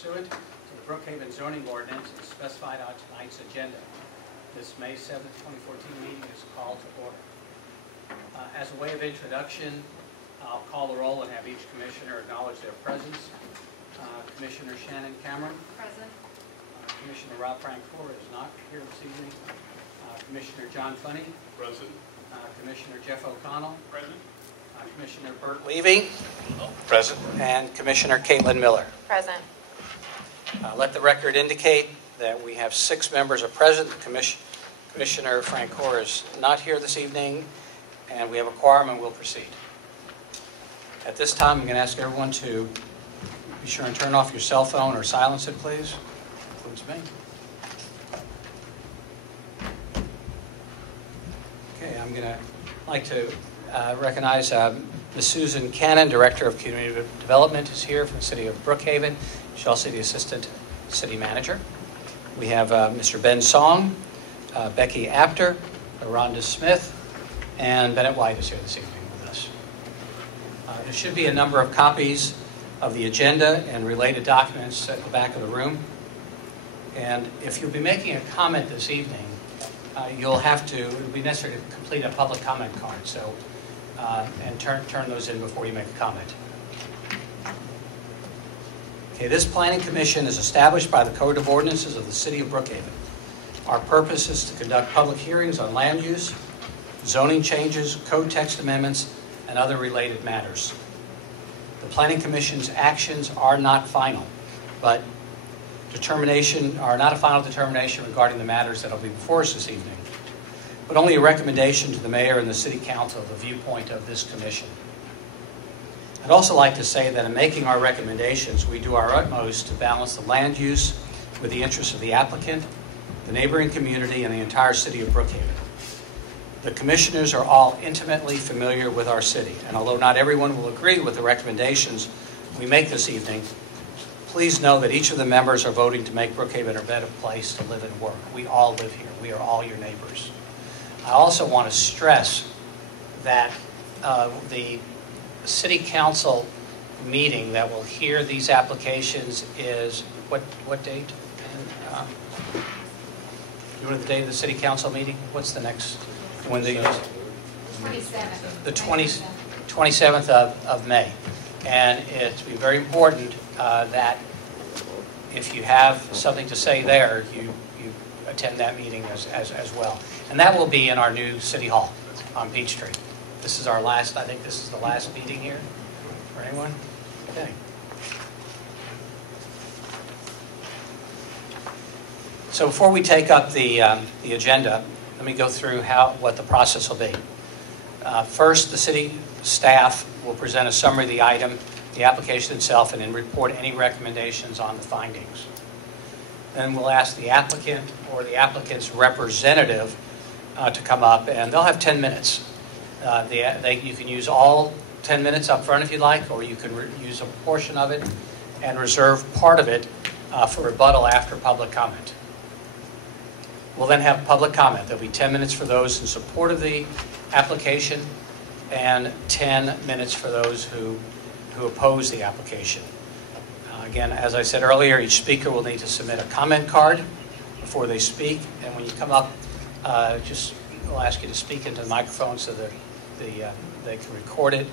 pursuant to the Brookhaven zoning ordinance as specified on tonight's agenda. This May 7th, 2014 meeting is called to order. As a way of introduction, I'll call the roll and have each commissioner acknowledge their presence. Commissioner Shannon Cameron. Present. Commissioner Rob Francoeur is not here this evening. Commissioner John Funny. Present. Commissioner Jeff O'Connell. Present. Commissioner Bert Levy. Present. And Commissioner Caitlin Miller. Present. Let the record indicate that we have 6 members are present. Commissioner Francoeur is not here this evening, and we have a quorum, and we'll proceed. At this time, I'm going to ask everyone to be sure and turn off your cell phone or silence it, please. Includes me. Okay, I'm going to like to recognize Ms. Susan Cannon, Director of Community Development, is here from the City of Brookhaven. She's also the Assistant City Manager. We have Mr. Ben Song, Becky Apter, Rhonda Smith, and Bennett White is here this evening with us. There should be a number of copies of the agenda and related documents at the back of the room. And if you'll be making a comment this evening, it'll be necessary to complete a public comment card. So, and turn those in before you make a comment. Okay, this Planning Commission is established by the Code of Ordinances of the City of Brookhaven. Our purpose is to conduct public hearings on land use, zoning changes, code text amendments, and other related matters. The Planning Commission's actions are not final, but are not a final determination regarding the matters that will be before us this evening, but only a recommendation to the Mayor and the City Council of the viewpoint of this Commission. I'd also like to say that in making our recommendations, we do our utmost to balance the land use with the interests of the applicant, the neighboring community, and the entire City of Brookhaven. The Commissioners are all intimately familiar with our city, and although not everyone will agree with the recommendations we make this evening, please know that each of the members are voting to make Brookhaven a better place to live and work. We all live here. We are all your neighbors. I also want to stress that the City Council meeting that will hear these applications is what date? You know the date of the City Council meeting? What's the next? When the 27th. The 27th of May. And it's be very important that if you have something to say there, you attend that meeting as well. And that will be in our new City Hall on Peachtree. This is our last, I think this is the last meeting here for anyone? Okay. So before we take up the agenda, let me go through what the process will be. First, the city staff will present a summary of the item, the application itself, and then report any recommendations on the findings. Then we'll ask the applicant or the applicant's representative to come up, and they'll have 10 minutes. You can use all 10 minutes up front if you like, or you can use a portion of it and reserve part of it for rebuttal after public comment. We'll then have public comment. There'll be 10 minutes for those in support of the application and 10 minutes for those who oppose the application. Again, as I said earlier, each speaker will need to submit a comment card before they speak. And when you come up, we'll ask you to speak into the microphone so that they can record it,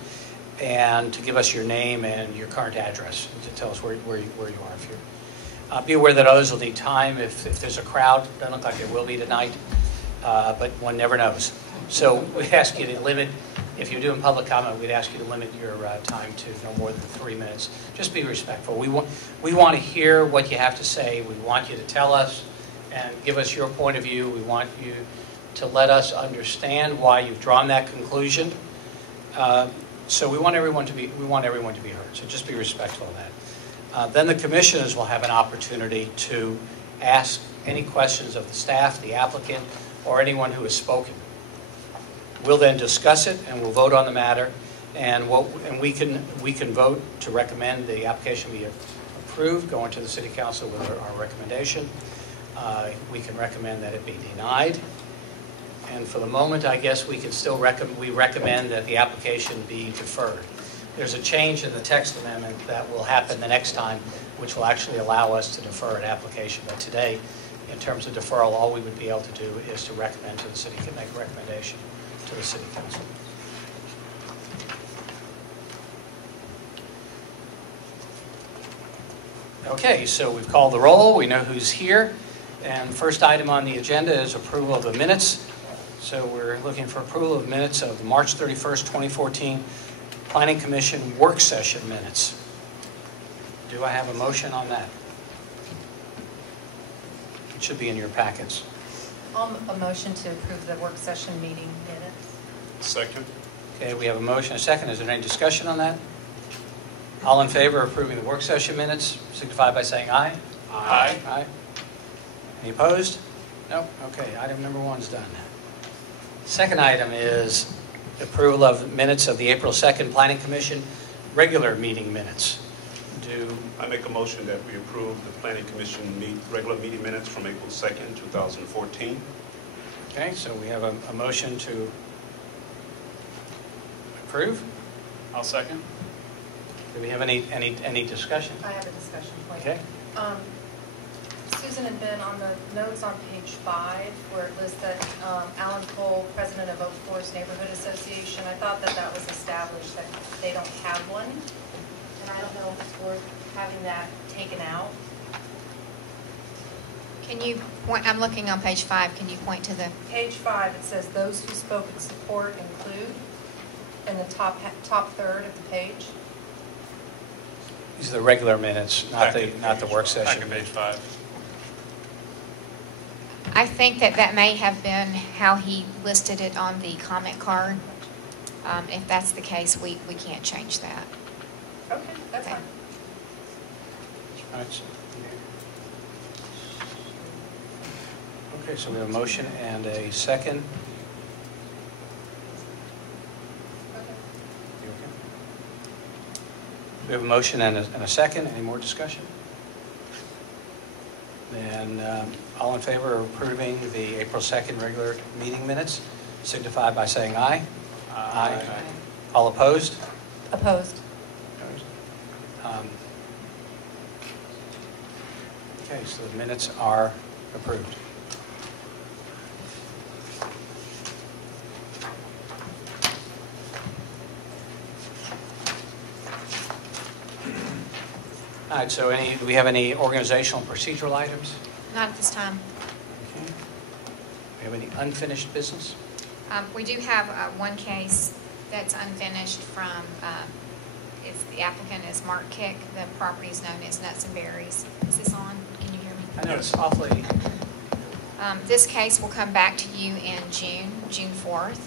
and to give us your name and your current address to tell us where you are. If you're, be aware that others will need time if there's a crowd. Doesn't look like there will be tonight, but one never knows. So we ask you to limit. If you're doing public comment, we'd ask you to limit your time to no more than 3 minutes. Just be respectful. We want to hear what you have to say. We want you to tell us and give us your point of view. We want you to let us understand why you've drawn that conclusion. So we want everyone to be heard. So just be respectful of that. Then the commissioners will have an opportunity to ask any questions of the staff, the applicant, or anyone who has spoken. We'll then discuss it, and we'll vote on the matter, and we can vote to recommend the application be approved, go into the City Council with our recommendation. We can recommend that it be denied, and for the moment, I guess we can still recommend that the application be deferred. There's a change in the text amendment that will happen the next time which will actually allow us to defer an application. But today, in terms of deferral, all we would be able to do is to recommend to the city, make a recommendation to the city council. Okay, so we've called the roll. We know who's here. And first item on the agenda is approval of the minutes. So we're looking for approval of minutes of the March 31st, 2014 Planning Commission work session minutes. Do I have a motion on that? It should be in your packets. A motion to approve the work session meeting minutes. Second. Okay, we have a motion, a second. Is there any discussion on that? All in favor of approving the work session minutes, signify by saying aye. Aye. Aye. Any opposed? No? Okay, item number 1 is done. Second item is approval of minutes of the April 2nd Planning Commission regular meeting minutes. I make a motion that we approve the Planning Commission regular meeting minutes from April 2nd, 2014. Okay, so we have a motion to approve. I'll second. Do we have any discussion? I have a discussion point. Okay. Susan and Ben, on the notes on page 5, where it lists that Alan Cole, president of Oak Forest Neighborhood Association, I thought that was established that they don't have one. And I don't know if it's worth having that taken out. Can you point, I'm looking on page 5, can you point to the... Page 5, it says those who spoke in support include, in the top third of the page. These are the regular minutes, not the work session. Back on page 5. I think that may have been how he listed it on the comment card. If that's the case, we can't change that. Okay, that's Okay. fine. All right. Okay, so we have a motion and a second. Okay. You okay? We have a motion and a second. Any more discussion? Then all in favor of approving the April 2nd regular meeting minutes, signify by saying aye. Aye. All opposed? Opposed. Okay, so the minutes are approved. All right, so do we have any organizational and procedural items? Not at this time. Okay. Do we have any unfinished business? We do have one case that's unfinished from, the applicant is Mark Kick. The property is known as Nuts and Berries. Is this on? Can you hear me? I know it's awfully... This case will come back to you in June 4th.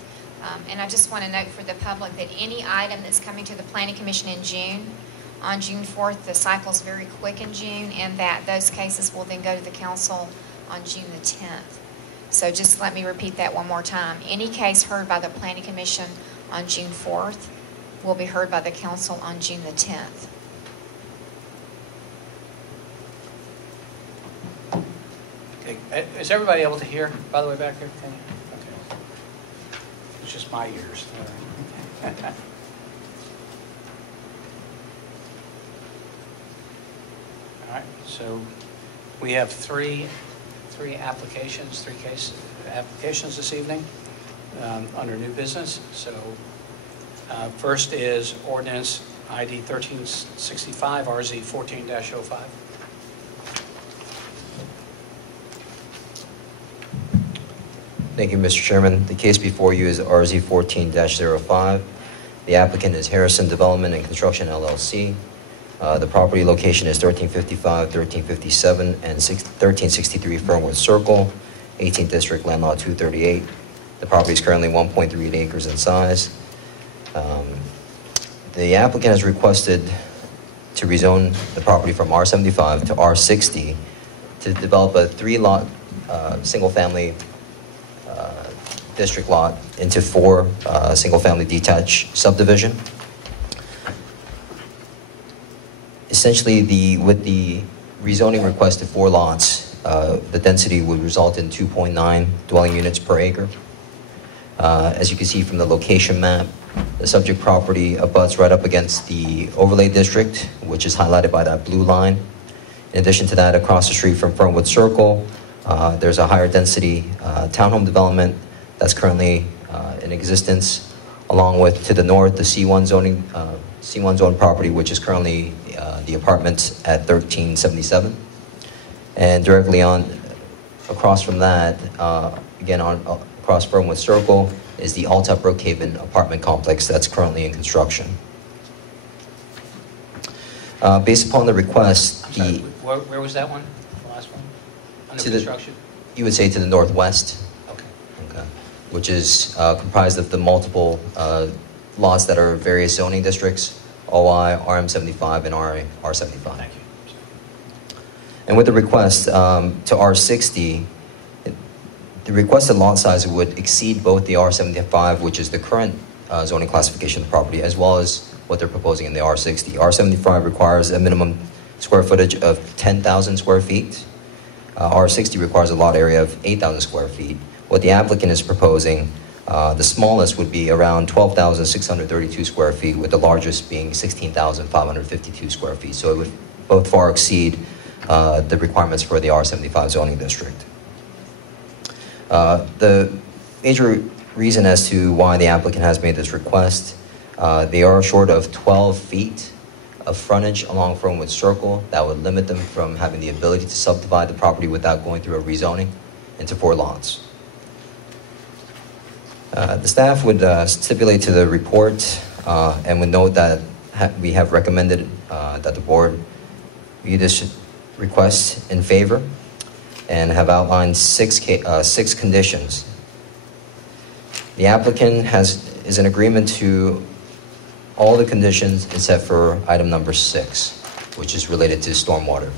And I just want to note for the public that any item that's coming to the Planning Commission in June, on June 4th, the cycle is very quick in June, and that those cases will then go to the council on June the 10th. So just let me repeat that one more time. Any case heard by the Planning Commission on June 4th will be heard by the council on June the 10th. Okay. Is everybody able to hear, by the way, back there? Can you? Okay. It's just my ears. All right, so we have three applications this evening under new business. So first is ordinance ID 1365, RZ 14-05. Thank you, Mr. Chairman. The case before you is RZ 14-05. The applicant is Harrison Development and Construction, LLC. The property location is 1355, 1357, and 1363 Fernwood Circle, 18th District, Land Law 238. The property is currently 1.38 acres in size. The applicant has requested to rezone the property from R75 to R60 to develop a 3-lot single-family district lot into 4 single-family detached subdivision. Essentially, with the rezoning request to 4 lots, the density would result in 2.9 dwelling units per acre. As you can see from the location map, the subject property abuts right up against the overlay district, which is highlighted by that blue line, In addition to that, across the street from Fernwood Circle, there's a higher density townhome development that's currently in existence, along with to the north the C1 zone property, which is currently the apartments at 1377, and directly on across from that, again across Fernwood Circle, is the Brookhaven apartment complex that's currently in construction. Based upon the request, I'm sorry, where was that one? The last one? Under construction? You would say to the northwest. Okay. Okay. Which is comprised of the multiple lots that are various zoning districts, OI, RM75, and R75. Thank you. And with the request to R60, the requested lot size would exceed both the R75, which is the current zoning classification of the property, as well as what they're proposing in the R60. R75 requires a minimum square footage of 10,000 square feet. R60 requires a lot area of 8,000 square feet. What the applicant is proposing, the smallest would be around 12,632 square feet, with the largest being 16,552 square feet. So it would both far exceed the requirements for the R75 zoning district. The major reason as to why the applicant has made this request, they are short of 12 feet of frontage along Fernwood Circle. That would limit them from having the ability to subdivide the property without going through a rezoning into 4 lots. The staff would stipulate to the report and would note that we have recommended that the board view this request in favor and have outlined 6 conditions. The applicant is in agreement to all the conditions except for item number 6, which is related to stormwater.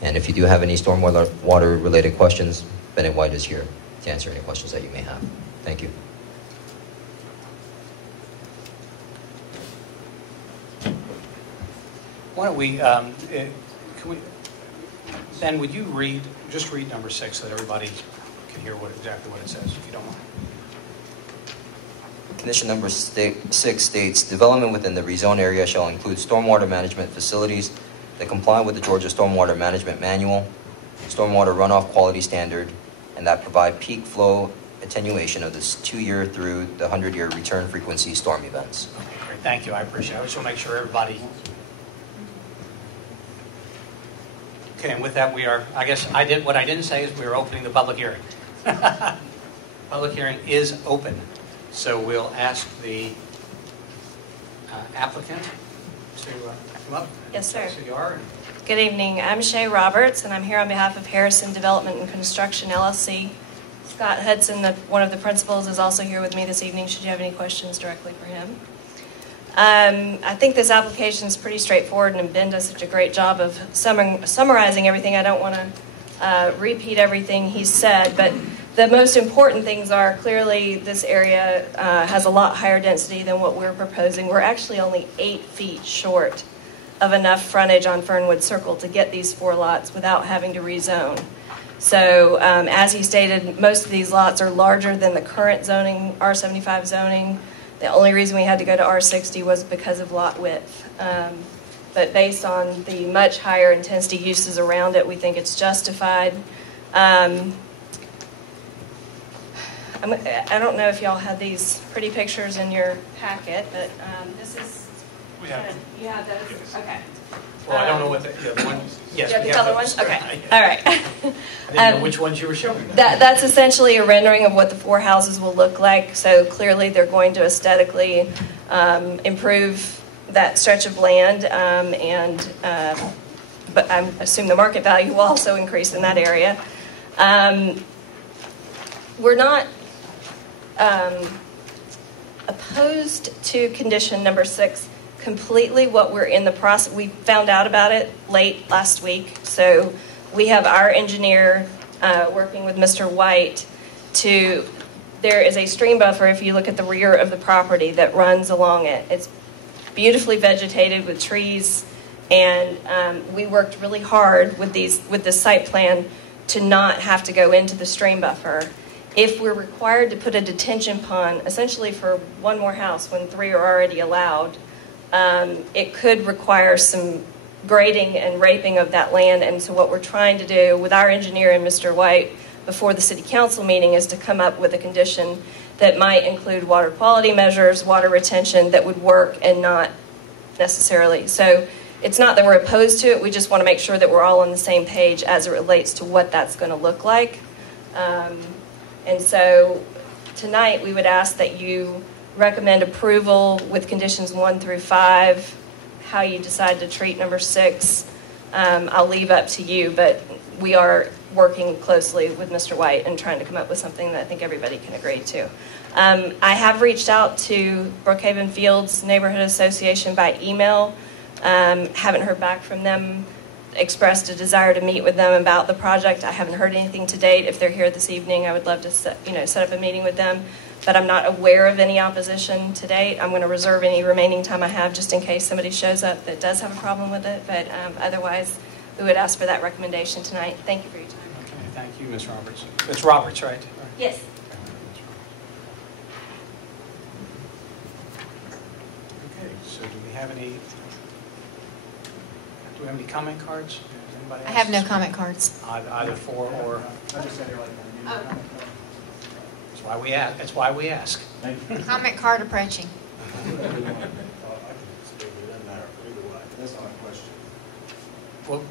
And if you do have any stormwater related questions, Bennett White is here to answer any questions that you may have. Thank you. Why don't we, Ben, would you just read number 6 so that everybody can hear exactly what it says, if you don't mind. Condition number 6 states, development within the rezone area shall include stormwater management facilities that comply with the Georgia Stormwater Management Manual, stormwater runoff quality standard, and that provide peak flow attenuation of this 2-year through the 100-year return frequency storm events. Okay, great. Thank you. I appreciate it. I just want to make sure everybody. Okay, and with that, what I didn't say is we are opening the public hearing. Public hearing is open. So we'll ask the applicant to come up. Yes, sir. So you are. Good evening. I'm Shay Roberts, and I'm here on behalf of Harrison Development and Construction, LLC. Scott Hudson, one of the principals, is also here with me this evening, should you have any questions directly for him. I think this application is pretty straightforward, and Ben does such a great job of summarizing everything. I don't want to repeat everything he said, but the most important things are clearly this area has a lot higher density than what we're proposing. We're actually only 8 feet short of enough frontage on Fernwood Circle to get these 4 lots without having to rezone. So as he stated, most of these lots are larger than the current zoning, R75 zoning. The only reason we had to go to R60 was because of lot width. But based on the much higher intensity uses around it, we think it's justified. I don't know if y'all had these pretty pictures in your packet, but this is. We have. You have those? Okay. Well, I don't know what the one. Yes, you have we the have color those. ones? Okay. Yeah. All right. I didn't know which ones you were showing. That's essentially a rendering of what the 4 houses will look like. So clearly they're going to aesthetically improve that stretch of land, but I assume the market value will also increase in that area. We're not opposed to condition number 6 completely. What we're in the process, we found out about it late last week, so we have our engineer working with Mr. White there is a stream buffer if you look at the rear of the property that runs along it. It's beautifully vegetated with trees, and we worked really hard with this site plan to not have to go into the stream buffer. If we're required to put a detention pond, essentially for 1 more house when 3 are already allowed, it could require some grading and raping of that land. And so what we're trying to do with our engineer and Mr. White before the city council meeting is to come up with a condition that might include water quality measures, water retention that would work and not necessarily. So it's not that we're opposed to it, we just want to make sure that we're all on the same page as it relates to what that's going to look like. And so tonight we would ask that you recommend approval with conditions 1 through 5. How you decide to treat number 6, I'll leave up to you, but we are working closely with Mr. White and trying to come up with something that I think everybody can agree to. I have reached out to Brookhaven Fields Neighborhood Association by email. Haven't heard back from them, expressed a desire to meet with them about the project. I haven't heard anything to date. If they're here this evening, I would love to set up a meeting with them. But I'm not aware of any opposition to date. I'm going to reserve any remaining time I have just in case somebody shows up that does have a problem with it. But otherwise, we would ask for that recommendation tonight. Thank you for your time. Okay, thank you, Ms. Roberts. Ms. Roberts, right? Yes. Okay, so do we have any comment cards? Does anybody I have no else? comment cards. Either for or... Oh. That's why we ask. Comment card approaching. That's not a question. Well,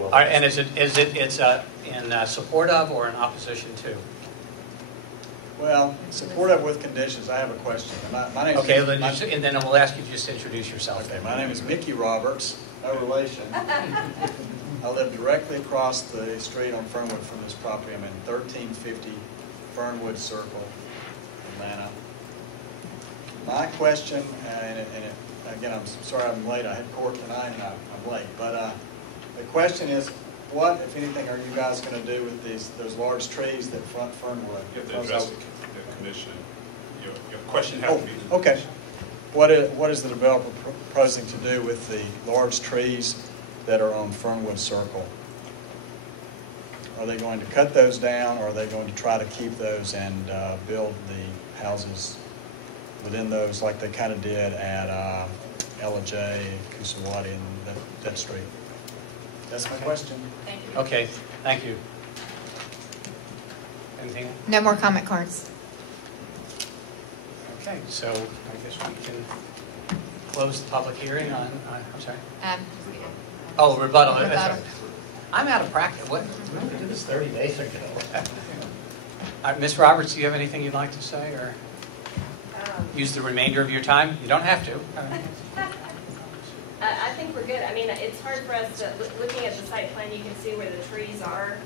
All all right, and it's in support of or in opposition to? Well, supportive with conditions. I have a question. My name is Okay, and then we'll ask you to just introduce yourself. Okay, my name is Mickey Roberts, no relation. I live directly across the street on Fernwood from this property. I'm in 1350 Fernwood Circle, Atlanta. My question, again, I'm sorry I'm late. I had court tonight and I'm late. But the question is, what, if anything, are you guys going to do with those large trees that front Fernwood? You have to address the commission. Your question has to be... Okay. What is the developer proposing to do with the large trees that are on Fernwood Circle? Are they going to cut those down, or are they going to try to keep those and build the houses within those like they kind of did at Ella-J, Kusawati, and that street? That's my question. Thank you. Okay, thank you. Anything? No more comment cards. Okay, so I guess we can close the public hearing on I'm sorry. Oh, rebuttal. That's Rebuttal. right. I'm out of practice. What? We did this 30 days ago. Ms. Roberts, do you have anything you'd like to say, or use the remainder of your time? You don't have to. I think we're good. I mean, it's hard for us to, looking at the site plan, you can see where the trees are.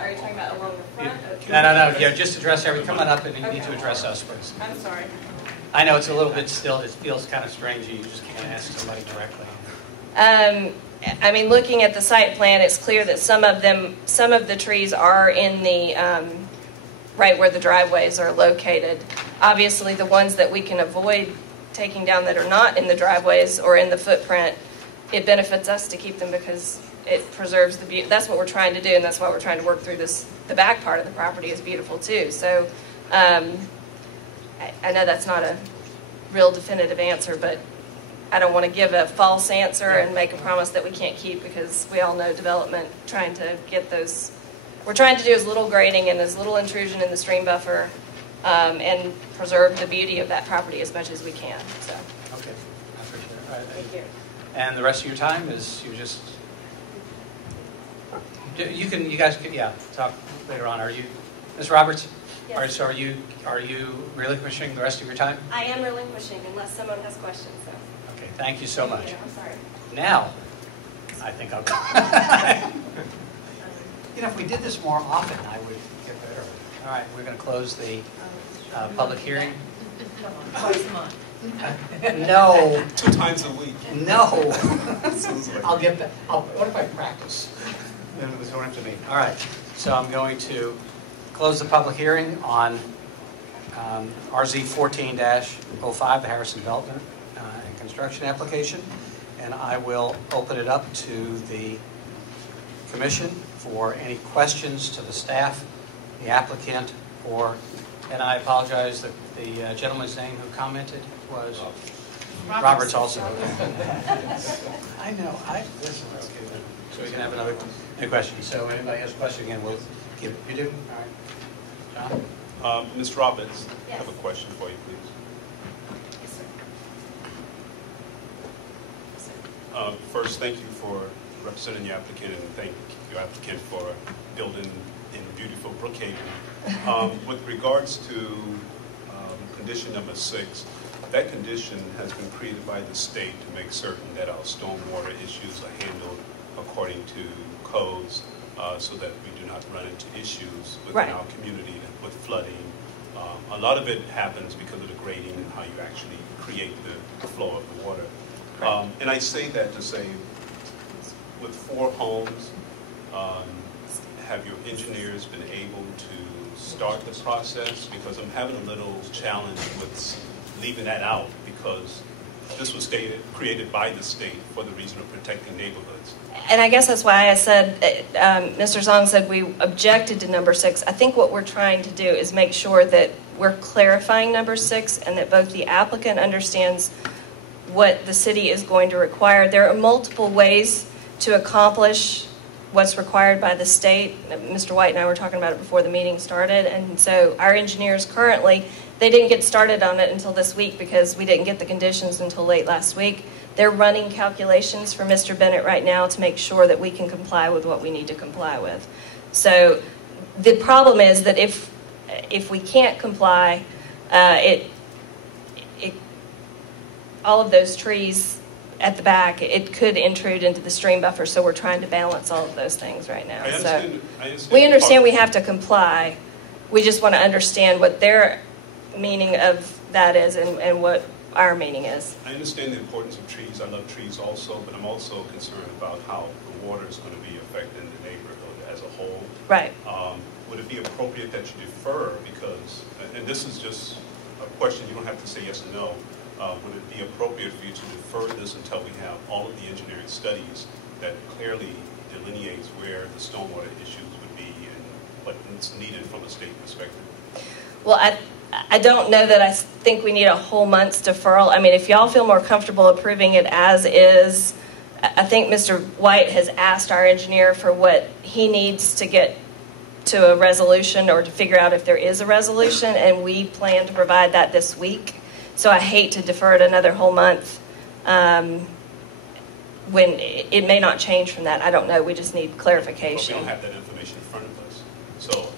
Are you talking about along the front? No. Yeah, just address everything. Come on up and you need to address us, please. I'm sorry. I know it's a little bit still, it feels kind of strange. You just can't ask somebody directly. I mean, looking at the site plan, it's clear that some of the trees are in the, right where the driveways are located. Obviously, the ones that we can avoid taking down that are not in the driveways or in the footprint, it benefits us to keep them because it preserves the beauty. That's what we're trying to do, and that's why we're trying to work through this. The back part of the property is beautiful too. So I know that's not a real definitive answer, but I don't want to give a false answer and make a promise that we can't keep, because we all know development, trying to get those, we're trying to do as little grading and as little intrusion in the stream buffer and preserve the beauty of that property as much as we can. So. Okay, I appreciate it. All right. Thank you. And the rest of your time is you guys could talk later on. Are you, Ms. Roberts? Yes. Are you relinquishing the rest of your time? I am relinquishing unless someone has questions. So. Okay, thank you so much. I'm sorry. Now, I think I'll go. If we did this more often, I would get better. All right, we're going to close the public hearing. Twice a month. No. 2 times a week. No. I'll get that. What if I practice? Then it was going to me. All right. So I'm going to close the public hearing on RZ 14-05, the Harrison Development and Construction application. And I will open it up to the commission for any questions to the staff, the applicant, and I apologize that the gentleman's name who commented was Robert's also. I know, listen, okay, then. So we can have another question. So anybody has a question again, we'll give it. You do? All right. John? Ms. Roberts, I Yes. have a question for you, please. First, thank you for representing your applicant, and thank your applicant for building in beautiful Brookhaven. With regards to condition number 6, that condition has been created by the state to make certain that our stormwater issues are handled according to codes, so that we do not run into issues within our community with flooding. A lot of it happens because of the grading and how you actually create the flow of the water. And I say that to say, with 4 homes, have your engineers been able to start the process? Because I'm having a little challenge with leaving that out, because this was created by the state for the reason of protecting neighborhoods. And I guess that's why I said, Mr. Zong said we objected to number 6. I think what we're trying to do is make sure that we're clarifying number 6 and that both the applicant understands what the city is going to require. There are multiple ways to accomplish what's required by the state. Mr. White and I were talking about it before the meeting started, and so our engineers currently, they didn't get started on it until this week because we didn't get the conditions until late last week. They're running calculations for Mr. Bennett right now to make sure that we can comply with what we need to comply with. So the problem is that if we can't comply, all of those trees at the back, it could intrude into the stream buffer, so we're trying to balance all of those things right now. I understand we understand we have to comply. We just want to understand what their meaning of that is and what our meaning is. I understand the importance of trees. I love trees also, but I'm also concerned about how the water is going to be affecting the neighborhood as a whole. Right. Would it be appropriate that you defer, because, and this is just a question, you don't have to say yes or no, would it be appropriate for you to defer this until we have all of the engineering studies that clearly delineates where the stormwater issues would be and what's needed from a state perspective? Well, I don't know that I think we need a whole month's deferral. I mean, if y'all feel more comfortable approving it as is, I think Mr. White has asked our engineer for what he needs to get to a resolution or to figure out if there is a resolution, and we plan to provide that this week. So I hate to defer it another whole month when it may not change from that. I don't know. We just need clarification. Well, we don't have that information in front of us. So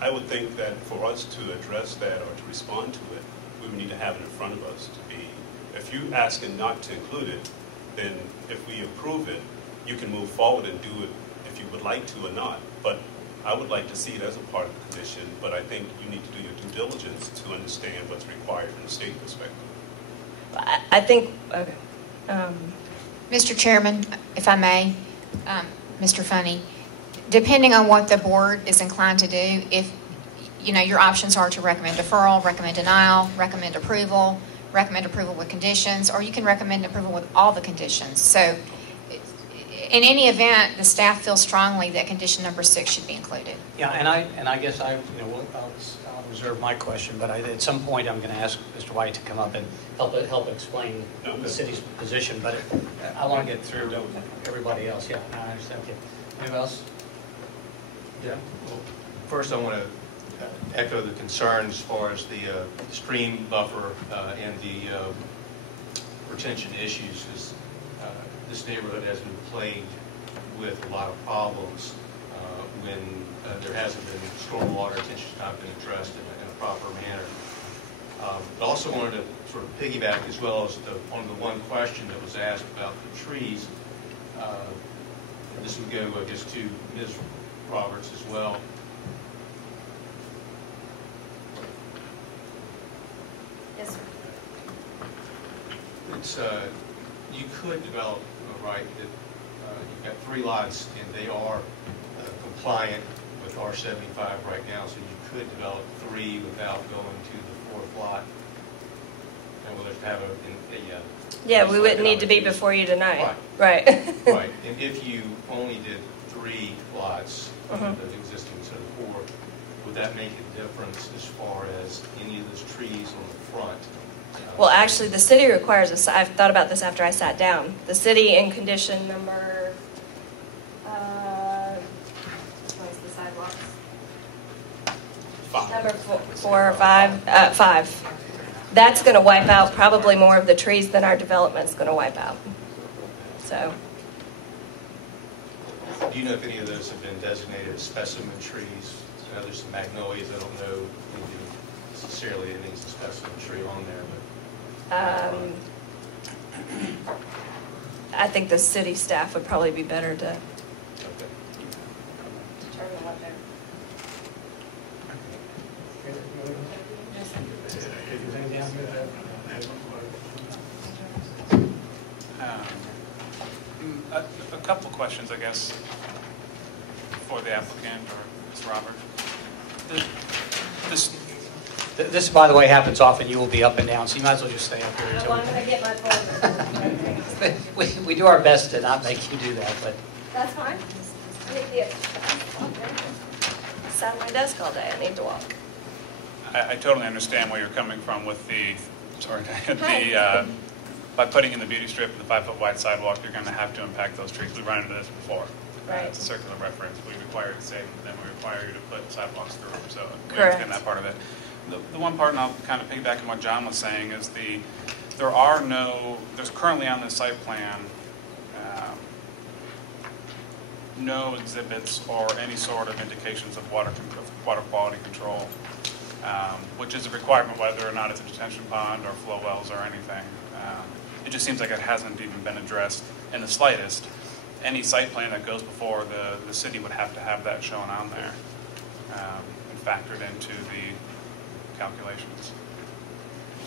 I would think that for us to address that or to respond to it, we would need to have it in front of us to be, if you ask him not to include it, then if we approve it, you can move forward and do it if you would like to or not. But I would like to see it as a part of the condition, but I think you need to do your due diligence to understand what's required from the state perspective. I think, okay. Mr. Chairman, if I may, Mr. Funny, depending on what the board is inclined to do, if your options are to recommend deferral, recommend denial, recommend approval with conditions, or you can recommend approval with all the conditions. So in any event, the staff feels strongly that condition number 6 should be included. Yeah, and I guess I'll reserve my question, but at some point I'm going to ask Mr. White to come up and help explain the city's position. But I want to get through everybody else. Yeah, I understand. Okay. Anybody else? Yeah. Well, first, I want to echo the concerns as far as the stream buffer and the retention issues, because this neighborhood has been plagued with a lot of problems when there hasn't been stormwater retention not been addressed in a proper manner. But also wanted to sort of piggyback as well as on the one question that was asked about the trees. This would go, I guess, to Ms. Roberts as well. Yes, sir. It's you could develop a right that you've got 3 lots and they are compliant with R75 right now, so you could develop 3 without going to the 4th lot. And we'll have to have Yeah, we wouldn't need to be before you tonight. Right. Right. Right. And if you only did 3 lots under the existing set of 4, would that make a difference as far as any of those trees on the front Well, actually, the city requires I've thought about this after I sat down. The city in condition number, what's the sidewalks? Number 4 or 5, 5. That's going to wipe out probably more of the trees than our development's going to wipe out. So. Do you know if any of those have been designated as specimen trees? I know there's some magnolias. I don't know necessarily anything's a specimen tree on there, but. I think the city staff would probably be better to Okay. determine what they're. A couple of questions, I guess, for the applicant or Ms. Robert. This, by the way, happens often. You will be up and down, so you might as well just stay up here. Well, I'm going to get my folder. We do our best to not make you do that, but That's fine. I sat at my desk all day. I need to walk. I totally understand where you're coming from with the, sorry, Hi. by putting in the beauty strip and the 5-foot wide sidewalk, you're going to have to impact those trees. We've run into this before. Right. It's a circular reference. We require you to save them, then we require you to put sidewalks through them. So we Correct. understand that part of it. The one part, and I'll kind of piggyback on what John was saying, is there's currently on the site plan no exhibits or any sort of indications of water quality control, which is a requirement whether or not it's a detention pond or flow wells or anything. It just seems like it hasn't even been addressed in the slightest. Any site plan that goes before the city would have to have that shown on there and factored into the calculations.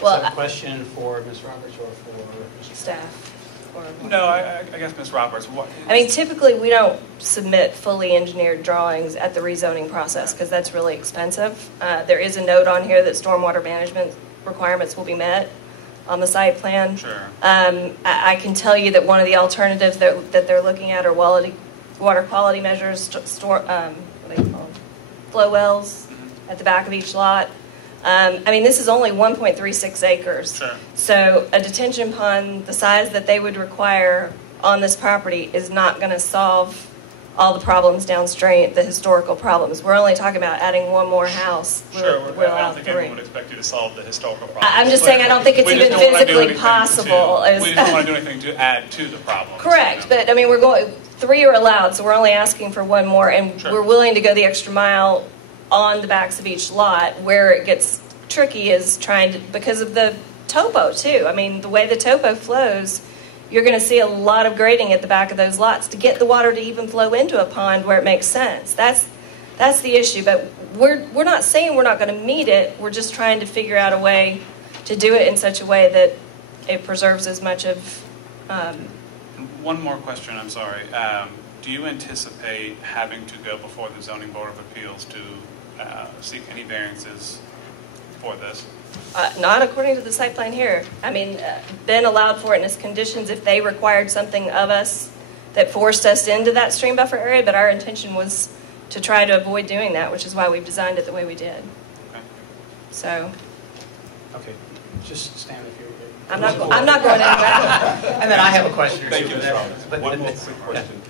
Well, is that a question for Ms. Roberts or for Mr. staff. No, I guess Ms. Roberts. I mean, typically we don't submit fully engineered drawings at the rezoning process because that's really expensive. There is a note on here that stormwater management requirements will be met on the site plan. Sure. I can tell you that one of the alternatives that they're looking at are water quality measures, what do you call them? Flow wells at the back of each lot. I mean, this is only 1.36 acres. Sure. So a detention pond the size that they would require on this property is not going to solve all the problems downstream, the historical problems. We're only talking about adding one more house. Sure. We're I allowed don't think 3. anyone would expect you to solve the historical problem. I'm just saying I don't think it's even physically possible. We just don't want to do anything to add to the problem. Correct, but I mean, 3 are allowed, so we're only asking for one more, and Sure. we're willing to go the extra mile on the backs of each lot. Where it gets tricky is because of the topo too. I mean, the way the topo flows, you're going to see a lot of grading at the back of those lots to get the water to even flow into a pond where it makes sense. That's the issue, but we're not saying we're not going to meet it. We're just trying to figure out a way to do it in such a way that it preserves as much of. One more question, I'm sorry. Do you anticipate having to go before the Zoning Board of Appeals to seek any variances for this? Not according to the site plan here. I mean, Ben allowed for it in his conditions if they required something of us that forced us into that stream buffer area, but our intention was to try to avoid doing that, which is why we've designed it the way we did. Okay. So. Okay, just stand if you're. I'm not going anywhere. And then I have a question or two. Thank you, Ms. Roberts. But- One more quick question.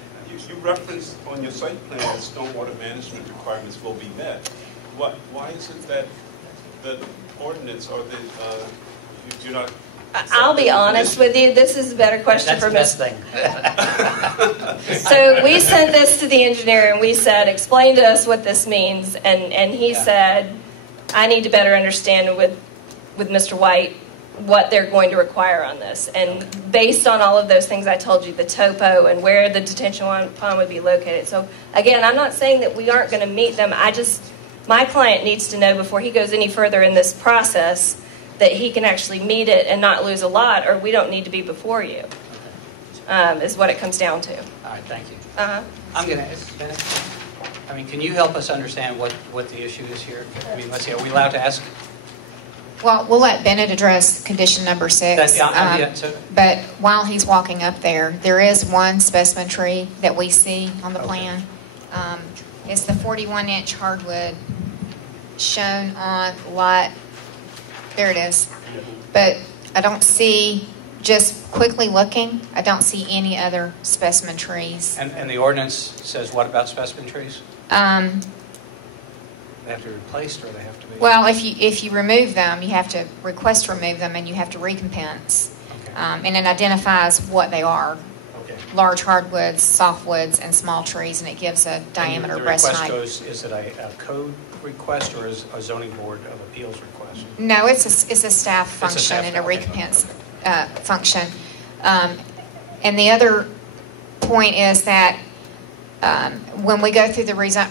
You referenced on your site plan that stormwater management requirements will be met. Why is it that the ordinance or the you do not? I'll be honest with you. This is a better question for That's Ms. the best thing. So we sent this to the engineer and we said, explain to us what this means. And he said, I need to better understand with Mr. White what they're going to require on this. And based on all of those things I told you, the topo and where the detention pond would be located. So again, I'm not saying that we aren't going to meet them. My client needs to know before he goes any further in this process that he can actually meet it and not lose a lot, or we don't need to be before you, is what it comes down to. All right, thank you. Uh-huh. I'm going to, can you help us understand what the issue is here? I mean, let's see, are we allowed to ask? Well, we'll let Bennett address condition number 6. But while he's walking up there is one specimen tree that we see on the plan. It's the 41-inch hardwood shown on lot. There it is. But I don't see, just quickly looking, I don't see any other specimen trees. And the ordinance says what about specimen trees? They have to be replaced, or they have to be... Well, if you remove them, you have to request to remove them, and you have to recompense. Okay. And it identifies what they are. Okay. Large hardwoods, softwoods, and small trees, and it gives a diameter breast height. The request goes, is it a code request or is a zoning board of appeals request? No, it's a staff function staff and a function. recompense function. And the other point is that when we go through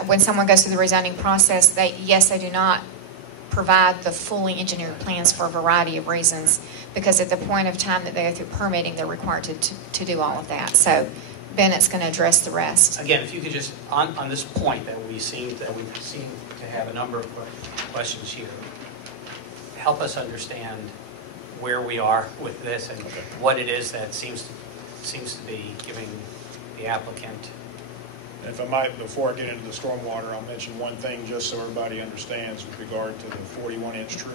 when someone goes through the rezoning process, they do not provide the fully engineered plans for a variety of reasons, because at the point of time that they go through permitting, they're required to do all of that. So Bennett's going to address the rest. Again, if you could just, on this point that we've seen to have a number of questions here, help us understand where we are with this and what it is that seems to be giving the applicant. If I might, before I get into the stormwater, I'll mention one thing just so everybody understands with regard to the 41-inch tree.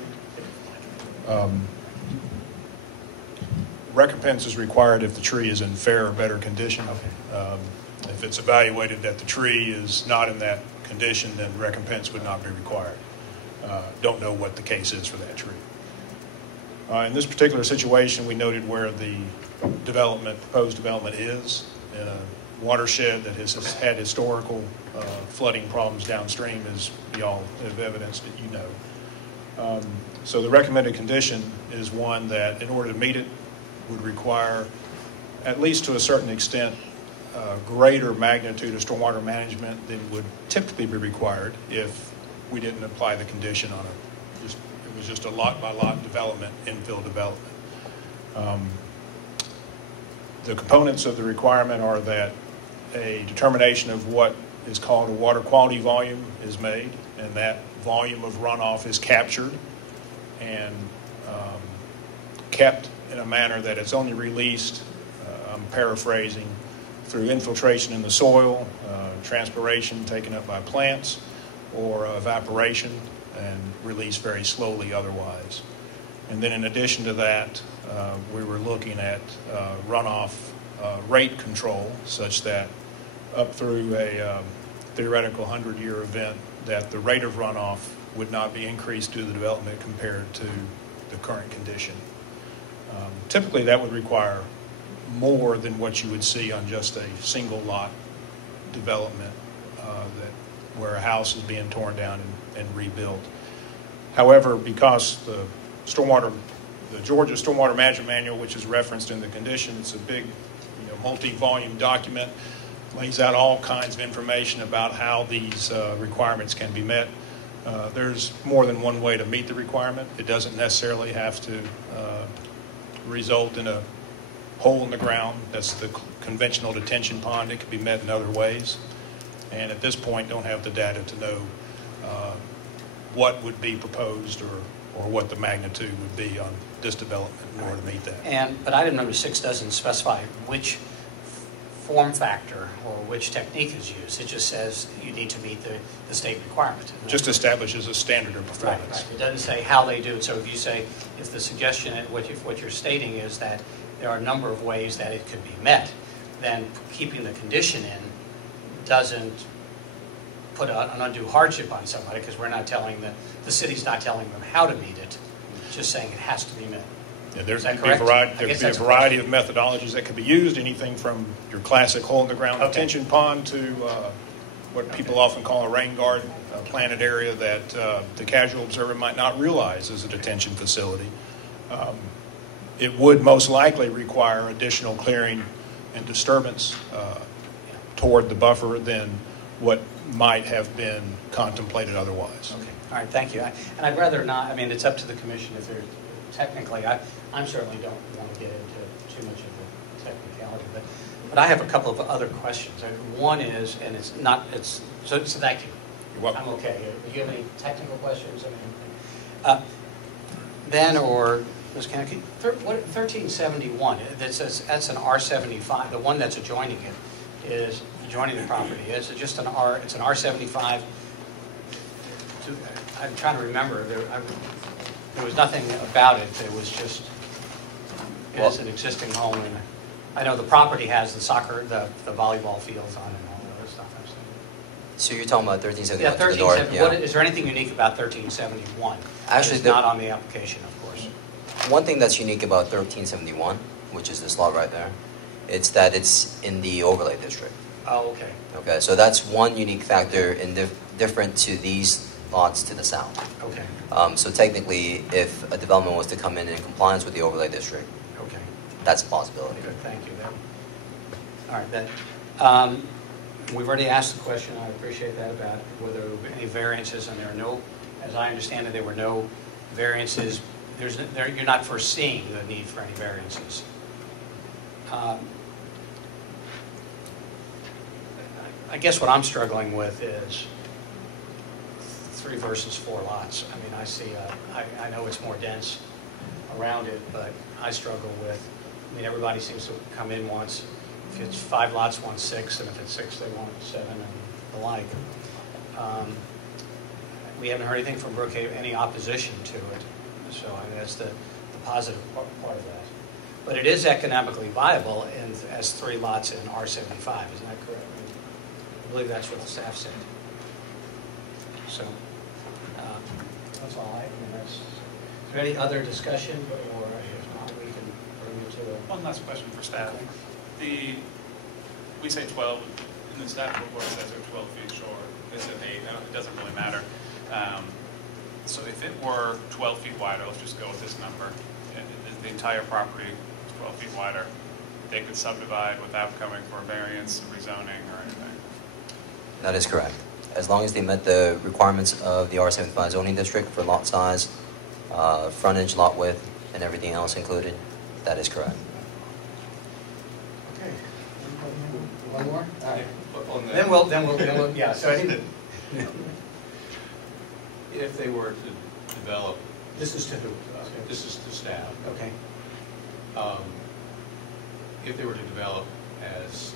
Recompense is required if the tree is in fair or better condition. If it's evaluated that the tree is not in that condition, then recompense would not be required. Don't know what the case is for that tree. In this particular situation, we noted where the proposed development is in a watershed that has had historical flooding problems downstream, as you all have evidenced that you know. So the recommended condition is one that, in order to meet it, would require, at least to a certain extent, greater magnitude of stormwater management than would typically be required if we didn't apply the condition on it was just a lot-by-lot development, infill development. The components of the requirement are that a determination of what is called a water quality volume is made, and that volume of runoff is captured and kept in a manner that it's only released, I'm paraphrasing, through infiltration in the soil, transpiration taken up by plants, or evaporation, and released very slowly otherwise. And then in addition to that, we were looking at runoff rate control, such that up through a theoretical 100-year event, that the rate of runoff would not be increased due to the development compared to the current condition. Typically, that would require more than what you would see on just a single lot development where a house is being torn down and rebuilt. However, because the Georgia Stormwater Management Manual, which is referenced in the condition, it's a big, multi-volume document, lays out all kinds of information about how these requirements can be met. There's more than one way to meet the requirement. It doesn't necessarily have to result in a hole in the ground. That's the conventional detention pond. It can be met in other ways. And at this point, don't have the data to know what would be proposed or what the magnitude would be on this development in order to meet that. But item number 6 doesn't specify which form factor or which technique is used. It just says you need to meet the state requirement. Just establishes a standard of performance. Right. It doesn't say how they do it. So if the suggestion, what you're stating is that there are a number of ways that it could be met, then keeping the condition in doesn't put an undue hardship on somebody, because we're not telling the city's not telling them how to meet it, just saying it has to be met. Yeah, there could be a variety of methodologies that could be used, anything from your classic hole-in-the-ground detention pond to what people often call a rain garden, a planted area that the casual observer might not realize is a detention facility. It would most likely require additional clearing and disturbance toward the buffer than what might have been contemplated otherwise. Okay. All right. Thank you. And I'd rather not. I mean, it's up to the commission if they're technically. I certainly don't want to get into too much of the technicality, but I have a couple of other questions. One is, and it's not. So thank you. You're welcome. I'm okay. Do you have any technical questions? Then or Ms. Kennedy, 1371. That's an R75. The one that's adjoining it is adjoining the property. It's just an R. It's an R75. I'm trying to remember. there was nothing about it. It was just, it is Well- an existing home, and I know the property has the soccer, the volleyball fields on it and all that other stuff. I've seen. So you're talking about 1371 Yeah, to the north? 1371, is there anything unique about 1371? Actually, It's the- not on the application, of course. One thing that's unique about 1371, which is this lot right there, it's that it's in the overlay district. Oh, okay. Okay, so that's one unique factor in different to these lots to the south. Okay, So technically, if a development was to come in compliance with the overlay district, okay. that's a possibility. Good, thank you. All right, then. We've already asked the question, I appreciate that, about whether there were any variances, and there are no, as I understand it, there were no variances. You're not foreseeing the need for any variances. I guess what I'm struggling with is 3 versus 4 lots. I mean, I see, I know it's more dense around it, but I struggle with, I mean, everybody seems to come in once. If it's 5 lots, want 6, and if it's 6, they want 7, and the like. We haven't heard anything from Brookhaven, any opposition to it, so I mean, that's the positive part of that. But it is economically viable as 3 lots in R75, isn't that correct? I believe that's what the staff said. So, that's all I mean, is there any other discussion, or if not, we can bring it to a... One last question for staff. We say 12, in the staff report it says they're 12 feet short. Is it 8? It doesn't really matter. So if it were 12 feet wider, let's just go with this number, the entire property is 12 feet wider, they could subdivide without coming for a variance, rezoning, or anything? That is correct. As long as they met the requirements of the R75 zoning district for lot size, frontage, lot width, and everything else included, that is correct. Okay. One more? All right. On the- Then we'll, yeah, so I think If they were to develop, this is to do, this is to staff, okay. if they were to develop as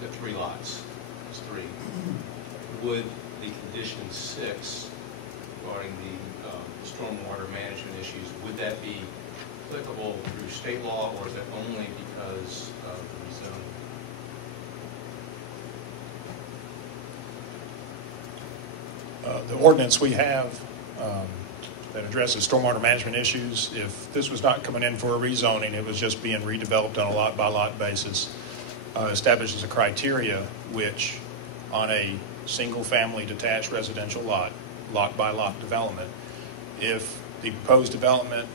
the 3 lots, as 3, would the condition 6 regarding the stormwater management issues, would that be applicable through state law, or is that only because of the rezoning? The ordinance we have that addresses stormwater management issues, if this was not coming in for a rezoning, it was just being redeveloped on a lot-by-lot basis, establishes a criteria which, on a single-family detached residential lot, lot-by-lot development, if the proposed development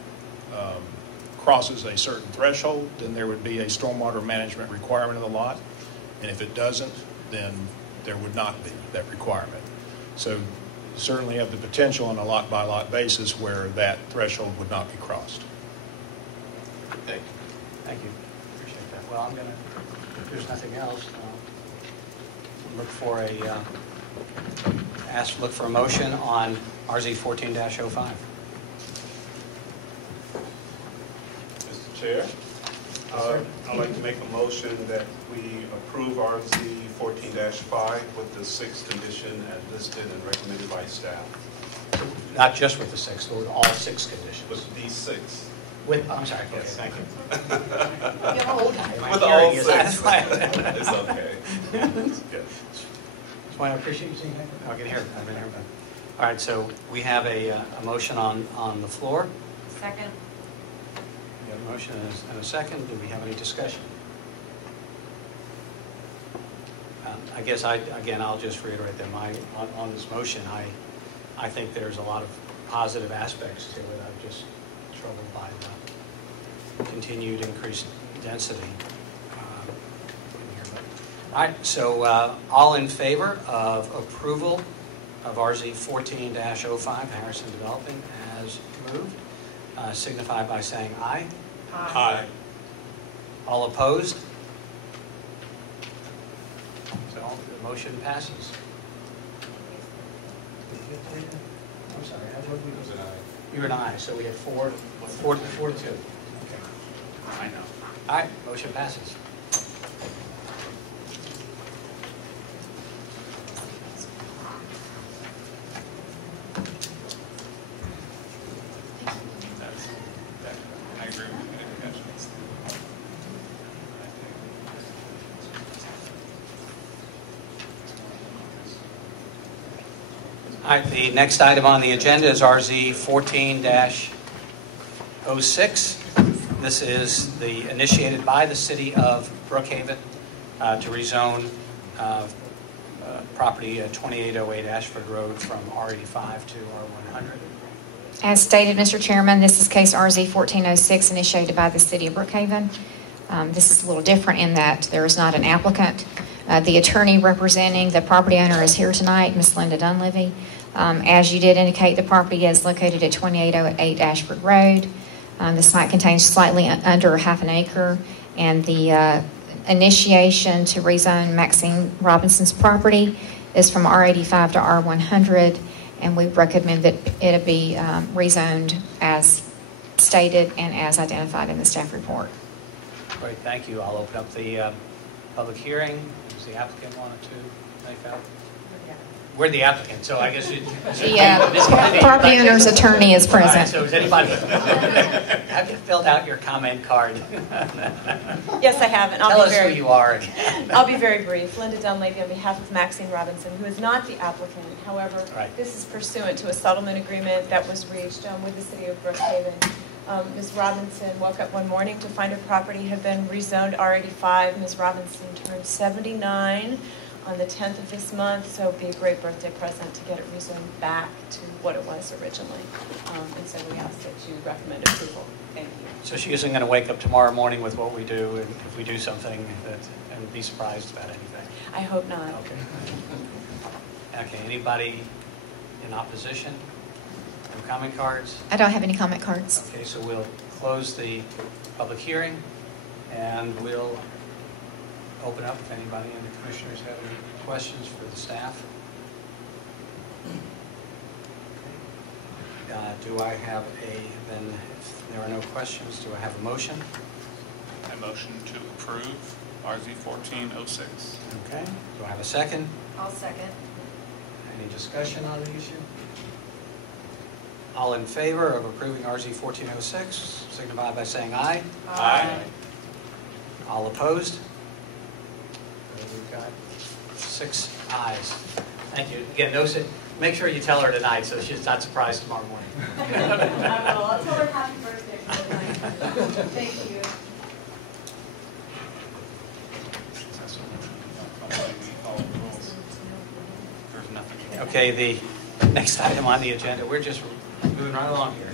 crosses a certain threshold, then there would be a stormwater management requirement of the lot, and if it doesn't, then there would not be that requirement. So certainly have the potential on a lot-by-lot basis where that threshold would not be crossed. Thank you. Thank you. Appreciate that. Well, I'm going to, if there's nothing else, look for a motion on RZ 14-05. Mr. Chair, I'd like to make a motion that we approve RZ 14-5 with the 6th condition as listed and recommended by staff. Not just with the 6, but with all 6 conditions. With these 6. I'm sorry. Okay, Yes. thank you. You're old. With all 6. That's why. It's okay. Yes. That's why I appreciate you saying that. I can hear it. I've been here. All right, so we have a motion on the floor. Second. We have a motion and a second. Do we have any discussion? I guess I'll just reiterate that on this motion, I think there's a lot of positive aspects to it. I'm just troubled by the continued increased density. In here. All right, so all in favor of approval of RZ 14-05 Harrison Development as moved, signify by saying aye. Aye. All opposed? So the motion passes. I'm sorry, what did we do? You're an aye, so we have 4 to 2. Okay. I know. All right, motion passes. All right, the next item on the agenda is RZ 14-06. This is initiated by the city of Brookhaven to rezone property 2808 Ashford Road from R85 to R100. As stated, Mr. Chairman, this is case RZ 1406 initiated by the city of Brookhaven. This is a little different in that there is not an applicant. The attorney representing the property owner is here tonight, Ms. Linda Dunleavy. As you did indicate, the property is located at 2808 Ashford Road. The site contains slightly under half an acre, and the initiation to rezone Maxine Robinson's property is from R85 to R100, and we recommend that it be rezoned as stated and as identified in the staff report. Great, thank you. I'll open up the public hearing. Does the applicant want to make that? We're the applicant, so I guess The property owner's attorney is present. All right, so is anybody, have you filled out your comment card? Yes, I have, and Tell us who you are. I'll be very brief. Linda Dunleavy on behalf of Maxine Robinson, who is not the applicant. However, This is pursuant to a settlement agreement that was reached with the city of Brookhaven. Ms. Robinson woke up one morning to find her property had been rezoned R85. Ms. Robinson turned 79 on the 10th of this month, so it would be a great birthday present to get it rezoned back to what it was originally. And so we ask that you recommend approval. Thank you. So she isn't going to wake up tomorrow morning with what we do, and if we do something, and be surprised about anything? I hope not. Okay. Okay, anybody in opposition? No comment cards? I don't have any comment cards. Okay, so we'll close the public hearing, and we'll open up if anybody in the commissioners have any questions for the staff. Do I have then if there are no questions, do I have a motion? A motion to approve RZ 1406. Okay, do I have a second? I'll second. Any discussion on the issue? All in favor of approving RZ 1406, signify by saying aye. Aye. All opposed? We've got 6 ayes. Thank you. Again, make sure you tell her tonight so she's not surprised tomorrow morning. I will. I'll tell her happy birthday for the night. Thank you. There's nothing. Okay, the next item on the agenda, we're just moving right along here,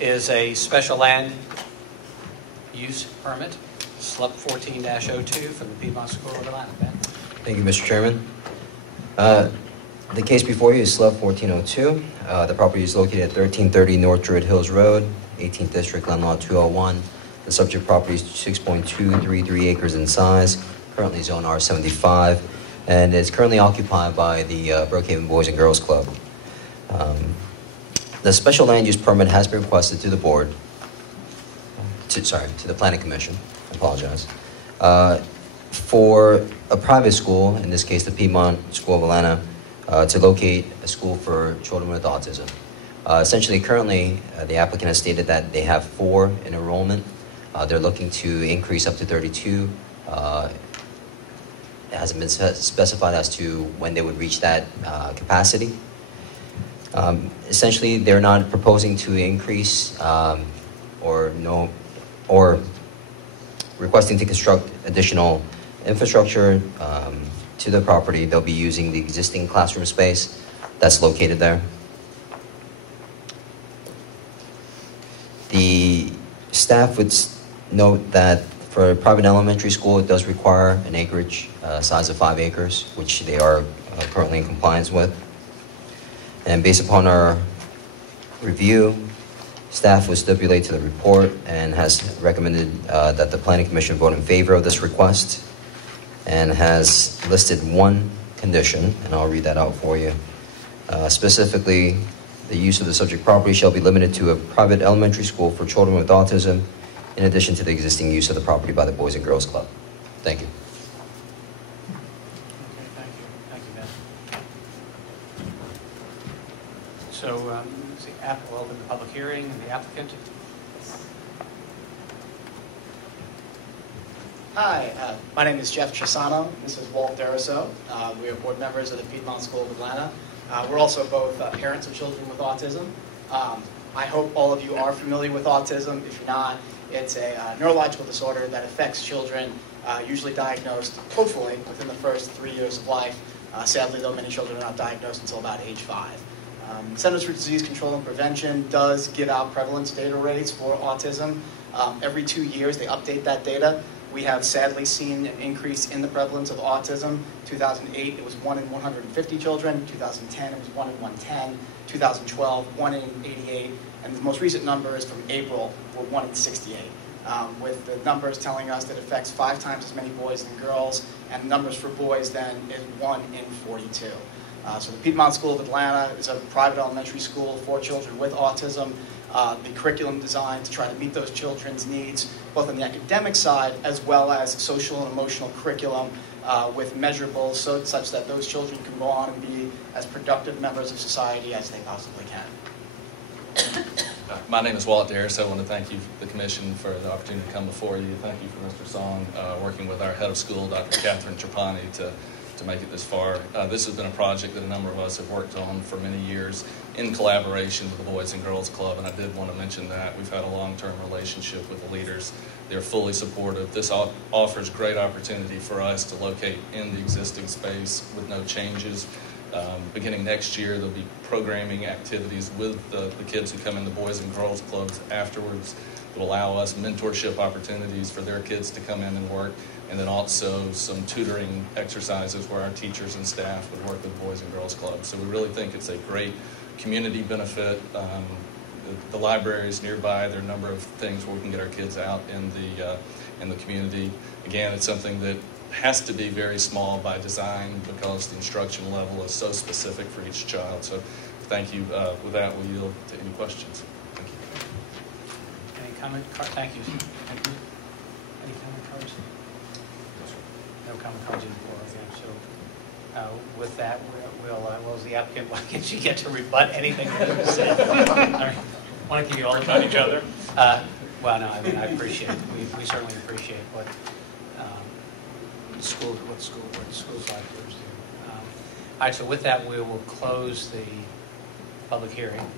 is a special land use permit, SLUP 14-02 from the Piedmont School of Atlanta. Ben? Thank you, Mr. Chairman. The case before you is SLUP 1402. The property is located at 1330 North Druid Hills Road, 18th District, Land Law 201. The subject property is 6.233 acres in size, currently zone R75, and is currently occupied by the Brookhaven Boys and Girls Club. The special land use permit has been requested to the board, to the Planning Commission, I apologize, for a private school, in this case the Piedmont School of Atlanta, to locate a school for children with autism. Essentially, currently, the applicant has stated that they have 4 in enrollment. They're looking to increase up to 32. It hasn't been specified as to when they would reach that capacity. Essentially, they're not proposing to increase or requesting to construct additional infrastructure to the property. They'll be using the existing classroom space that's located there. The staff would note that for a private elementary school, it does require an acreage size of 5 acres, which they are currently in compliance with. And based upon our review, staff will stipulate to the report and has recommended that the Planning Commission vote in favor of this request, and has listed one condition, and I'll read that out for you. Specifically, the use of the subject property shall be limited to a private elementary school for children with autism, in addition to the existing use of the property by the Boys and Girls Club. Thank you. Okay, thank you, Ben. So, we'll open the public hearing, and the applicant. Hi, my name is Jeff Chisano. This is Walt Deriso. We are board members of the Piedmont School of Atlanta. We're also both parents of children with autism. I hope all of you are familiar with autism. If you're not, it's a neurological disorder that affects children, usually diagnosed, hopefully, within the first 3 years of life. Sadly, though, many children are not diagnosed until about age 5. Centers for Disease Control and Prevention does give out prevalence data rates for autism. Every 2 years, they update that data. We have sadly seen an increase in the prevalence of autism. 2008, it was 1 in 150 children. 2010, it was 1 in 110. 2012, 1 in 88. And the most recent numbers from April were 1 in 68. With the numbers telling us that it affects 5 times as many boys than girls, and the numbers for boys then is 1 in 42. So the Piedmont School of Atlanta is a private elementary school for children with autism. The curriculum designed to try to meet those children's needs, both on the academic side as well as social and emotional curriculum with measurables such that those children can go on and be as productive members of society as they possibly can. My name is Walt Darris. I want to thank you, the Commission, for the opportunity to come before you. Thank you for Mr. Song, working with our head of school, Dr. Catherine Trapani, to make it this far. This has been a project that a number of us have worked on for many years in collaboration with the Boys and Girls Club, and I did want to mention that. We've had a long-term relationship with the leaders. They're fully supportive. This offers great opportunity for us to locate in the existing space with no changes. Beginning next year, there'll be programming activities with the kids who come in the Boys and Girls Clubs afterwards that will allow us mentorship opportunities for their kids to come in and work, and then also some tutoring exercises where our teachers and staff would work with Boys and Girls Clubs. So we really think it's a great community benefit. The library is nearby. There are a number of things where we can get our kids out in the community. Again, it's something that has to be very small by design because the instruction level is so specific for each child. So thank you. With that, we'll yield to any questions. Thank you. Any comment? Thank you. Thank you. Any comment cards? No comment cards in the floor again. So with that, we'll as the applicant, why can't you get to rebut anything that you said? I want to give you all the time. each other? Well, no, I mean, I appreciate it. We certainly appreciate what the schools like yours do. All right, so with that, we will close the public hearing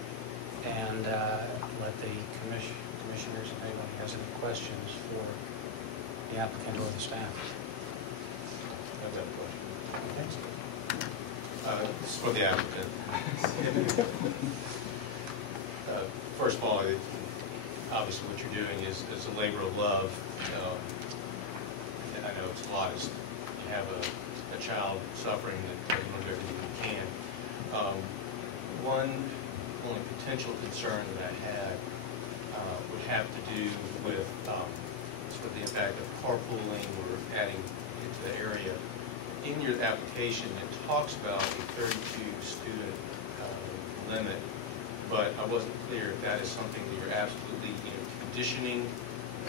and let the commissioners, if anybody has any questions for the applicant or the staff. I've got a question. This is for the applicant. First of all, obviously what you're doing is a labor of love. And I know it's a lot. You have a child suffering that you want to do everything you can. One only potential concern that I had would have to do with sort of the impact of carpooling or adding into the area. In your application, it talks about a 32-student limit, but I wasn't clear if that is something that you're absolutely conditioning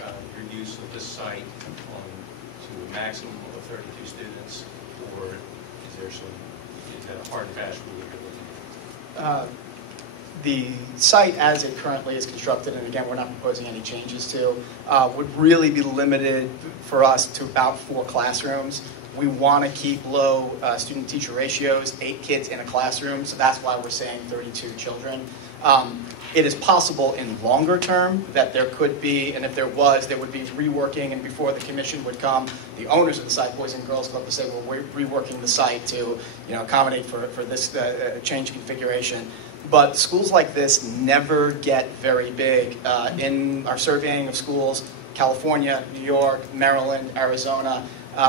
your use of this site on to a maximum of 32 students, or is that a hard and fast rule that you're looking at? The site as it currently is constructed, and again, we're not proposing any changes to, would really be limited for us to about 4 classrooms. We want to keep low student-teacher ratios, 8 kids in a classroom, so that's why we're saying 32 children. It is possible in longer term that there could be, and if there was, there would be reworking, and before the commission would come, the owners of the site, Boys and Girls Club, would say, well, we're reworking the site to accommodate for this change configuration. But schools like this never get very big. In our surveying of schools, California, New York, Maryland, Arizona,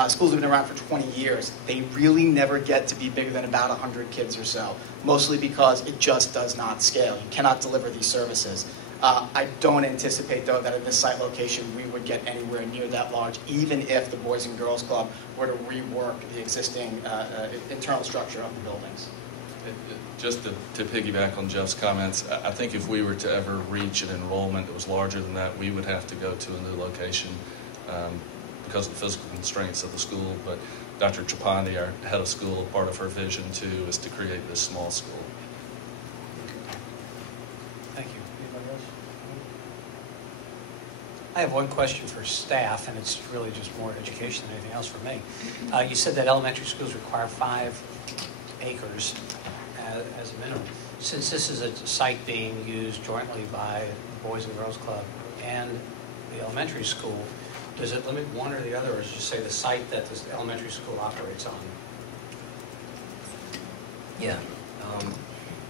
schools have been around for 20 years. They really never get to be bigger than about 100 kids or so, mostly because it just does not scale. You cannot deliver these services. I don't anticipate, though, that at this site location we would get anywhere near that large, even if the Boys and Girls Club were to rework the existing internal structure of the buildings. Just to piggyback on Jeff's comments, I think if we were to ever reach an enrollment that was larger than that, we would have to go to a new location because of the physical constraints of the school. But Dr. Trapani, our head of school, part of her vision, too, is to create this small school. Thank you. Anybody else? I have one question for staff, and it's really just more education than anything else for me. You said that elementary schools require 5 acres as a minimum. Since this is a site being used jointly by the Boys and Girls Club and the elementary school, does it limit one or the other, or does it just say the site that this elementary school operates on? Yeah. I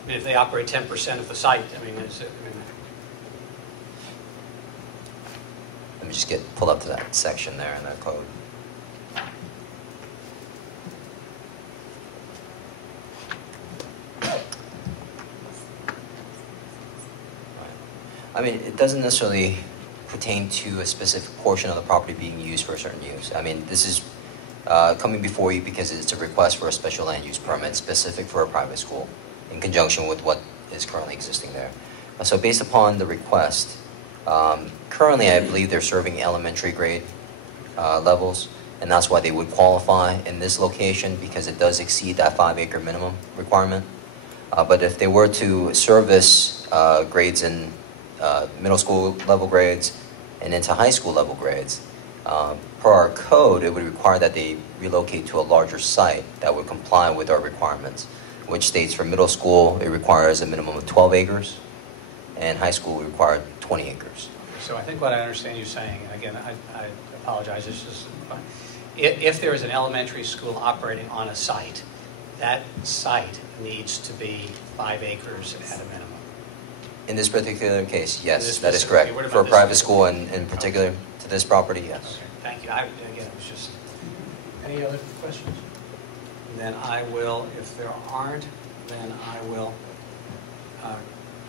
mean, if they operate 10% of the site, Let me just pull up to that section there in that code. I mean, it doesn't necessarily pertain to a specific portion of the property being used for a certain use. I mean, this is coming before you because it's a request for a special land use permit specific for a private school in conjunction with what is currently existing there. So based upon the request, currently I believe they're serving elementary grade levels, and that's why they would qualify in this location because it does exceed that 5-acre minimum requirement. But if they were to service grades in middle school level grades and into high school level grades, per our code, it would require that they relocate to a larger site that would comply with our requirements, which states for middle school, it requires a minimum of 12 acres, and high school would require 20 acres. So I think what I understand you saying, and again, I apologize, it's just, if there is an elementary school operating on a site, that site needs to be 5 acres at a minimum. In this particular case, yes, that is correct. For a private school in particular, to this property, yes. Okay, thank you. Again, it was just, any other questions? Then I will, if there aren't, then I will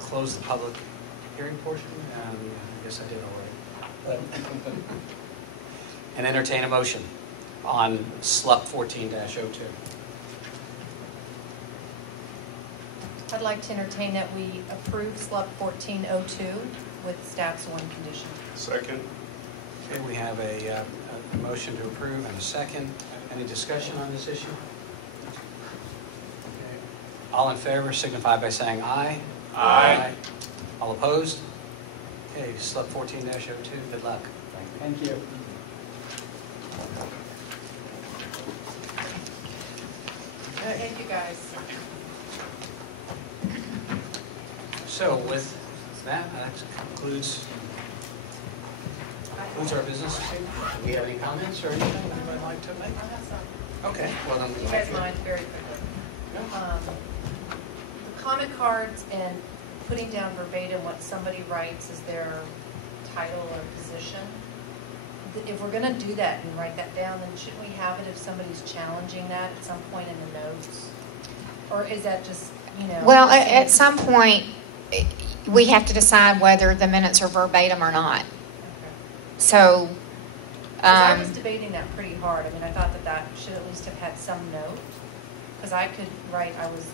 close the public hearing portion. I guess I did already. And entertain a motion on SLUP 14-02. I'd like to entertain that we approve SLUP 1402 with staff's one condition. Second. Okay, we have a motion to approve and a second. Any discussion on this issue? Okay. All in favor signify by saying aye. Aye. All opposed? Okay, SLUP 14-02. Good luck. Thank you. Thank you, guys. So with that concludes our business. Do we have any comments or anything anybody would like to make? I have some. Okay, well then. You guys mind very quickly. The comment cards and putting down verbatim what somebody writes as their title or position. If we're going to do that and write that down, then shouldn't we have it if somebody's challenging that at some point in the notes? Or is that just, Well, at some point, we have to decide whether the minutes are verbatim or not. Okay. So, I was debating that pretty hard. I mean, I thought that should at least have had some note. Because I could write, I was,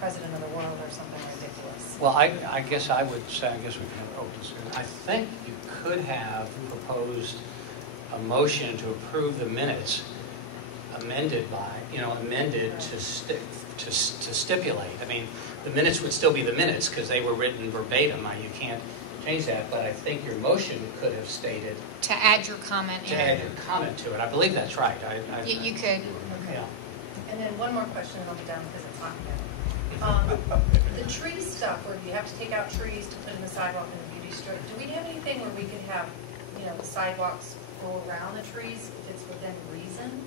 president of the world or something ridiculous. Well, I guess I would say, we can have open discussion. I think you could have proposed a motion to approve the minutes amended to stipulate. I mean, the minutes would still be the minutes because they were written verbatim. You can't change that, but I think your motion could have stated to add your comment to add your comment to it. I believe that's right. You could. Yeah. And then one more question, and I'll be done because it's hot now. The tree stuff, where you have to take out trees to put in the sidewalk and the beauty strip, do we have anything where we could have, the sidewalks go around the trees if it's within reason?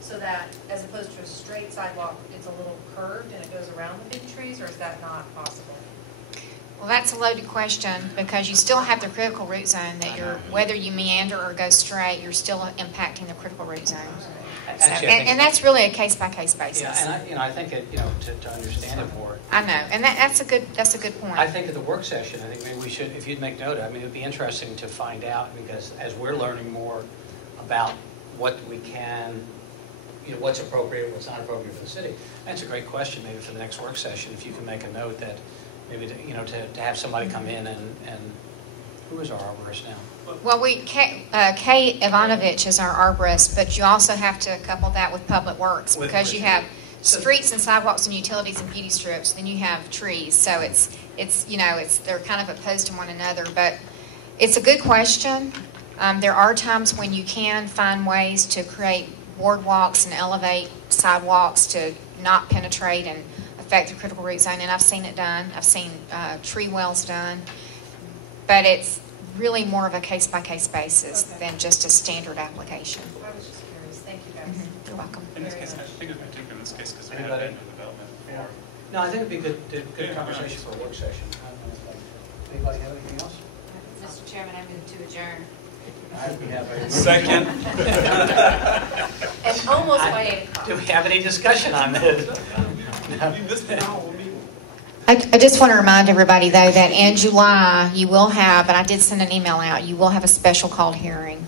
So that, as opposed to a straight sidewalk, it's a little curved and it goes around the big trees, or is that not possible? Well, that's a loaded question because you still have the critical root zone that whether you meander or go straight, you're still impacting the critical root zone. So, and that's really a case-by-case basis. Yeah, and I think it, to understand it more. I know, and that's a good point. I think at the work session, I think maybe we should, if you'd make note, it would be interesting to find out because as we're learning more about what we can, what's appropriate, what's not appropriate for the city. That's a great question. Maybe for the next work session, if you can make a note that maybe to have somebody come in and who is our arborist now? Well, Kay Ivanovich is our arborist, but you also have to couple that with public works because you have streets and sidewalks and utilities and beauty strips. Then you have trees, so it's they're kind of opposed to one another. But It's a good question. There are times when you can find ways to create boardwalks and elevate sidewalks to not penetrate and affect the critical root zone, and I've seen it done. I've seen tree wells done, but it's really more of a case-by-case basis than just a standard application. I was just curious. Thank you, guys. You're welcome. In this case, I think in particular in this case, because we have Anybody? been in development before. No, I think it'd be good conversation for a work session. Anybody have anything else? Mr. Chairman, I move to adjourn. All right, we have a Second. And almost by 8 o'clock. Do we have any discussion on this? You missed the whole meeting. I just want to remind everybody, though, that in July you will have, and I did send an email out, you will have a special called hearing.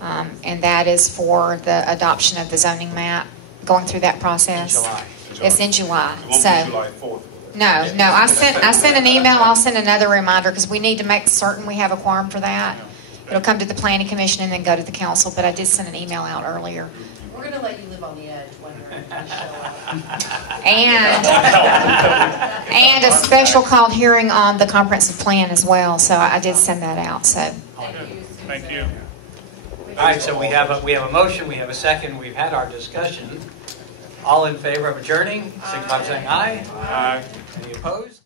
And that is for the adoption of the zoning map, going through that process. In July. It's in July. It won't be So, July 4th. no, I sent an email. I'll send another reminder because we need to make certain we have a quorum for that. It'll come to the Planning Commission and then go to the council, but I did send an email out earlier. We're going to let you live on the edge when you're going to show up. And a special called hearing on the comprehensive plan as well. So I did send that out. So Thank you. Thank you. All right, so we have a motion, we have a second, we've had our discussion. All in favor of adjourning, signify by saying aye. Aye. Any opposed?